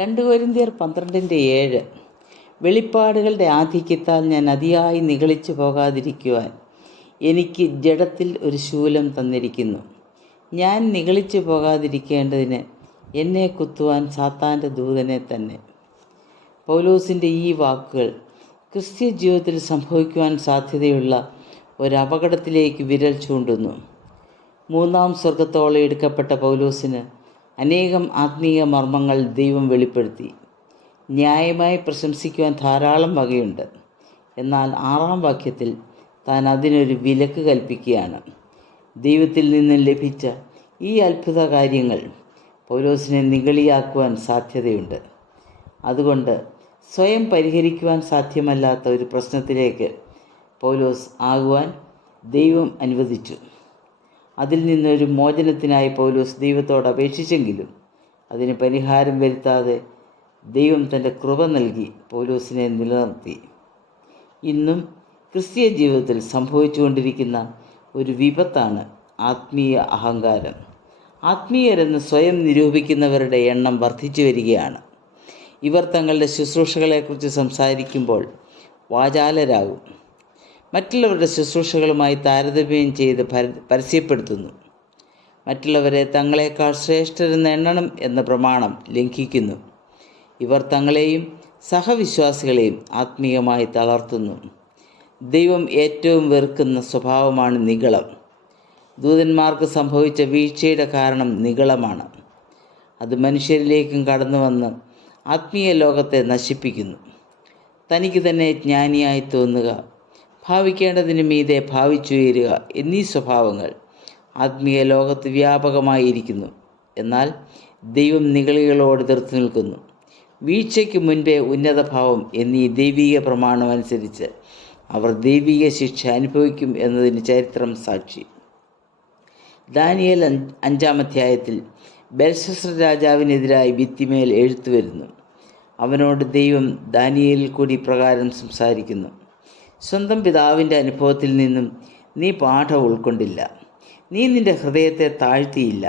2 കൊരിന്ത്യർ 12:7 വെളിപ്പാടുകളുടെ ആധിക്യത്താൽ ഞാൻ അതിയായി നിഗളിച്ചു പോകാതിരിക്കുവാൻ എനിക്ക് ജഡത്തിൽ ഒരു ശൂലം തന്നിരിക്കുന്നു. ഞാൻ നിഗളിച്ചു പോകാതിരിക്കേണ്ടതിന് എന്നെ കുത്തുവാൻ സാത്താൻ്റെ ദൂതനെ തന്നെ. പൗലോസിൻ്റെ ഈ വാക്കുകൾ ക്രിസ്ത്യ ജീവിതത്തിൽ സംഭവിക്കുവാൻ സാധ്യതയുള്ള ഒരപകടത്തിലേക്ക് വിരൽ ചൂണ്ടുന്നു. 3-ാം സ്വർഗത്തോളം എടുക്കപ്പെട്ട പൗലോസിന് അനേകം ആത്മീയ മർമ്മങ്ങൾ ദൈവം വെളിപ്പെടുത്തി. ന്യായമായി പ്രശംസിക്കുവാൻ ധാരാളം വകയുണ്ട്. എന്നാൽ 6-ാം വാക്യത്തിൽ താൻ അതിനൊരു വിലക്ക് കൽപ്പിക്കുകയാണ്. ദൈവത്തിൽ നിന്നും ലഭിച്ച ഈ അത്ഭുത കാര്യങ്ങൾ പൗലോസിനെ നിഗളിയാക്കുവാൻ സാധ്യതയുണ്ട്. അതുകൊണ്ട് സ്വയം പരിഹരിക്കുവാൻ സാധ്യമല്ലാത്ത ഒരു പ്രശ്നത്തിലേക്ക് പൗലോസ് ആകുവാൻ ദൈവം അനുവദിച്ചു. അതിൽ നിന്നൊരു മോചനത്തിനായി പൗലോസ് ദൈവത്തോട് അപേക്ഷിച്ചെങ്കിലും അതിന് പരിഹാരം വരുത്താതെ ദൈവം തൻ്റെ കൃപ നൽകി പൗലോസിനെ നിലനിർത്തി. ഇന്നും ക്രിസ്തീയ ജീവിതത്തിൽ സംഭവിച്ചുകൊണ്ടിരിക്കുന്ന ഒരു വിപത്താണ് ആത്മീയ അഹങ്കാരം. ആത്മീയരെന്ന് സ്വയം നിരൂപിക്കുന്നവരുടെ എണ്ണം വർദ്ധിച്ചു വരികയാണ്. ഇവർ തങ്ങളുടെ ശുശ്രൂഷകളെക്കുറിച്ച് സംസാരിക്കുമ്പോൾ വാചാലരാകും. മറ്റുള്ളവരുടെ ശുശ്രൂഷകളുമായി താരതമ്യം ചെയ്ത് പരസ്യപ്പെടുത്തുന്നു. മറ്റുള്ളവരെ തങ്ങളെക്കാൾ ശ്രേഷ്ഠരെന്ന് എണ്ണണം എന്ന പ്രമാണം ലംഘിക്കുന്നു. ഇവർ തങ്ങളെയും സഹവിശ്വാസികളെയും ആത്മീയമായി തളർത്തുന്നു. ദൈവം ഏറ്റവും വെറുക്കുന്ന സ്വഭാവമാണ് നിഗളം. ദൂതന്മാർക്ക് സംഭവിച്ച വീഴ്ചയുടെ കാരണം നിഗളമാണ്. അത് മനുഷ്യരിലേക്കും കടന്നു വന്ന് ആത്മീയ ലോകത്തെ നശിപ്പിക്കുന്നു. തനിക്ക് തന്നെ ജ്ഞാനിയായി തോന്നുക, ഭാവിക്കേണ്ടതിന് മീതെ ഭാവിച്ചുയരുക എന്നീ സ്വഭാവങ്ങൾ ആത്മീയ ലോകത്ത് വ്യാപകമായിരിക്കുന്നു. എന്നാൽ ദൈവം നിഗളികളോട് എതിർത്ത് നിൽക്കുന്നു. വീഴ്ചയ്ക്ക് മുൻപേ ഉന്നതഭാവം എന്നീ ദൈവിക പ്രമാണം അനുസരിച്ച് അവർ ദൈവിക ശിക്ഷ അനുഭവിക്കും എന്നതിന് ചരിത്രം സാക്ഷി. ദാനിയേൽ 5-ാം അധ്യായത്തിൽ ബെൽശസ്സർ രാജാവിനെതിരായി ഭിത്തിമേൽ എഴുത്തു വരുന്നു. അവനോട് ദൈവം ദാനിയേലിൽ കൂടി ഇപ്രകാരം സംസാരിക്കുന്നു: സ്വന്തം പിതാവിൻ്റെ അനുഭവത്തിൽ നിന്നും നീ പാഠം ഉൾക്കൊണ്ടില്ല. നീ നിൻ്റെ ഹൃദയത്തെ താഴ്ത്തിയില്ല,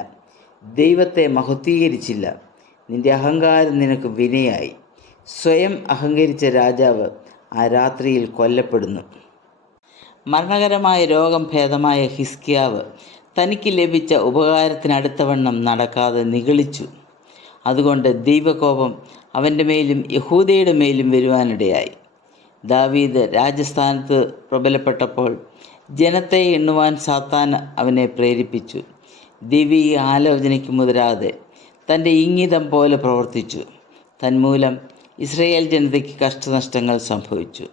ദൈവത്തെ മഹത്വീകരിച്ചില്ല. നിൻ്റെ അഹങ്കാരം നിനക്ക് വിനയായി. സ്വയം അഹങ്കരിച്ച രാജാവ് ആ രാത്രിയിൽ കൊല്ലപ്പെടുന്നു. മരണകരമായ രോഗം ഭേദമായ ഹിസ്കിയാവ് തനിക്ക് ലഭിച്ച ഉപകാരത്തിനടുത്തവണ്ണം നടക്കാതെ നിഗളിച്ചു. അതുകൊണ്ട് ദൈവകോപം അവൻ്റെ മേലും യഹൂദയുടെ മേലും വരുവാനിടയായി. ദാവീദ് രാജസ്ഥാനത്ത് പ്രബലപ്പെട്ടപ്പോൾ ജനത്തെ എണ്ണുവാൻ സാത്താൻ അവനെ പ്രേരിപ്പിച്ചു. ദൈവിക ആലോചനയ്ക്ക് മുതിരാതെ തൻ്റെ ഇംഗിതം പോലെ പ്രവർത്തിച്ചു. തന്മൂലം ഇസ്രായേൽ ജനതയ്ക്ക് കഷ്ടനഷ്ടങ്ങൾ സംഭവിച്ചു.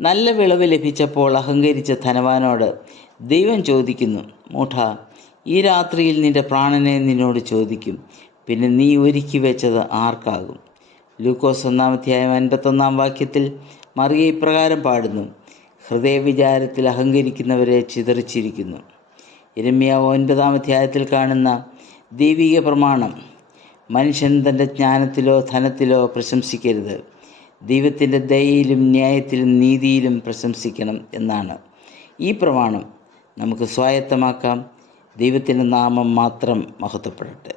നല്ല വിളവ് ലഭിച്ചപ്പോൾ അഹങ്കരിച്ച ധനവാനോട് ദൈവം ചോദിക്കുന്നു: മൂഢ, ഈ രാത്രിയിൽ നിൻ്റെ പ്രാണനെ നിന്നോട് ചോദിക്കും, പിന്നെ നീ ഒരുക്കി വെച്ചത് ആർക്കാകും? ലൂക്കോസ് 1-ാം അധ്യായം 51-ാം വാക്യത്തിൽ മറിയ ഇപ്രകാരം പാടുന്നു: ഹൃദയവിചാരത്തിൽ അഹങ്കരിക്കുന്നവരെ ചിതറിച്ചിരിക്കുന്നു. യിരെമ്യാവ് 9-ാം അധ്യായത്തിൽ കാണുന്ന ദൈവിക പ്രമാണം: മനുഷ്യൻ തൻ്റെ ജ്ഞാനത്തിലോ ധനത്തിലോ പ്രശംസിക്കരുത്, ദൈവത്തിൻ്റെ ദയയിലും ന്യായത്തിലും നീതിയിലും പ്രശംസിക്കണം എന്നാണ്. ഈ പ്രമാണം നമുക്ക് സ്വായത്തമാക്കാം. ദൈവത്തിൻ്റെ നാമം മാത്രം മഹത്വപ്പെടട്ടെ.